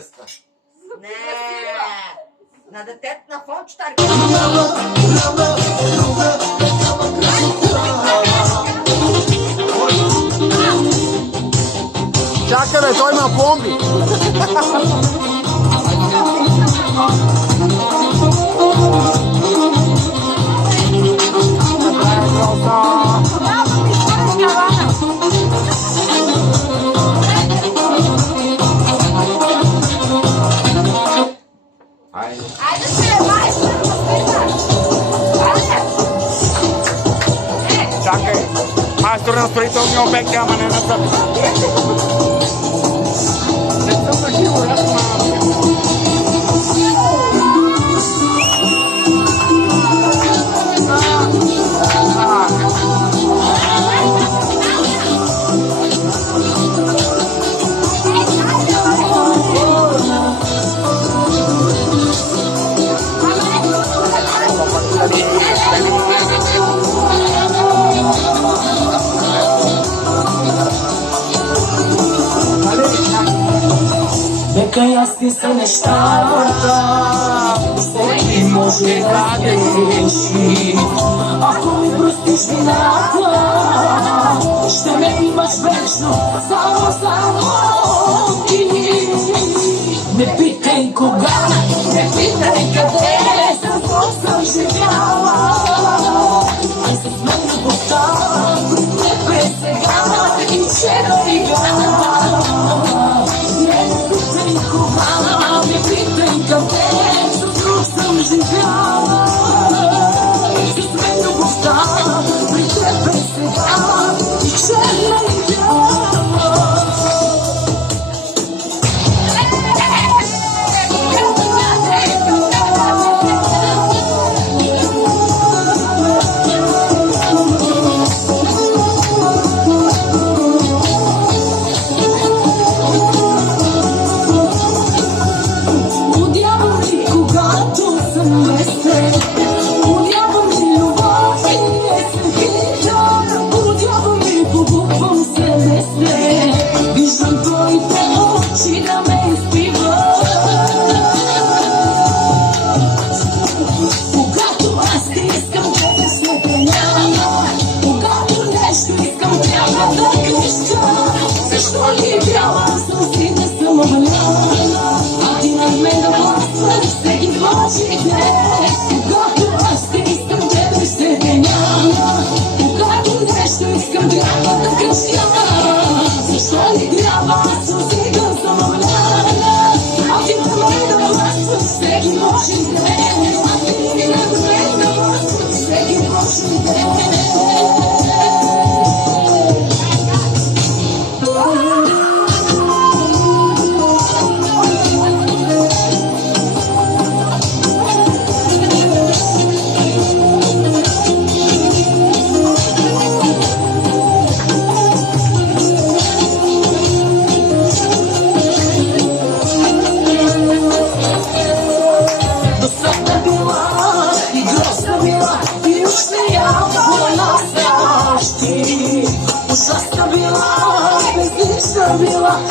възрастта. Не. На детето на фончетар. Čakaj, bе, той има бомби. Айде се, майстор, Čakaj, majstor na stроителния обект, ама не на съд. Не съм на живо, аз Нека ясни са нещата, всеки може да греши. Ако ми простиш вината, ще ме имаш вечно, само ти. Не питай кога, не питай къде, с какво съм живяла. Ай с мен любовта, не през сега и вчера игра. Не питай къде, с друг съм живяла. С мен любовта, при теб е сега и черна игра.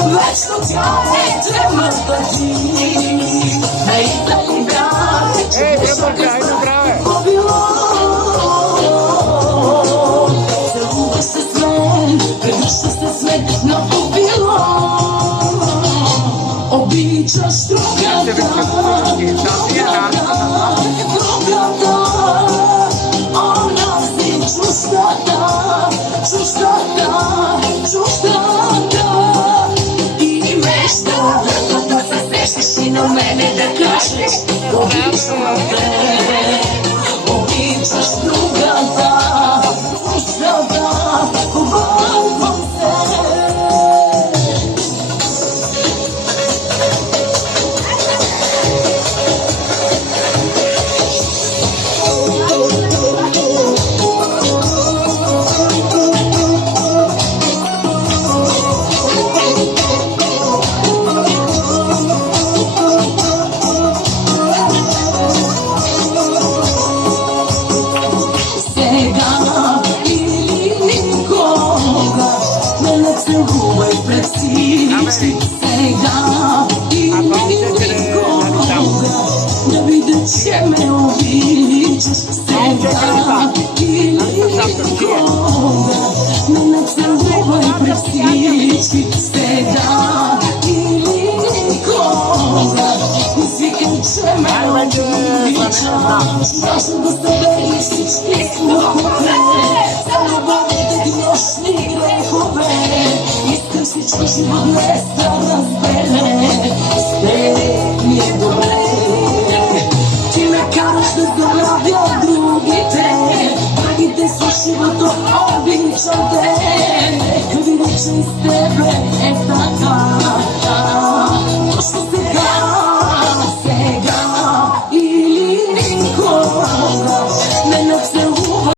Вечно тя е темната ти. Ей, да ли бях, че побило. Целуваш се с мен, превръщаш се с мен, но побило. Обичаш другата, онази чуждата, да се сещаш и на мене да кажеш, обичам те, обичаш другата, хубавам се. Сега и Важно да събери всички слухове, за любовните гносни грехове. Искам всичко живот днес да разбере, с теб ми е добре. Ти ме караш да забравя другите, другите свършивато обичам те. Нека видя, че и с тебе е така. Точно сега или никога ме нацелува.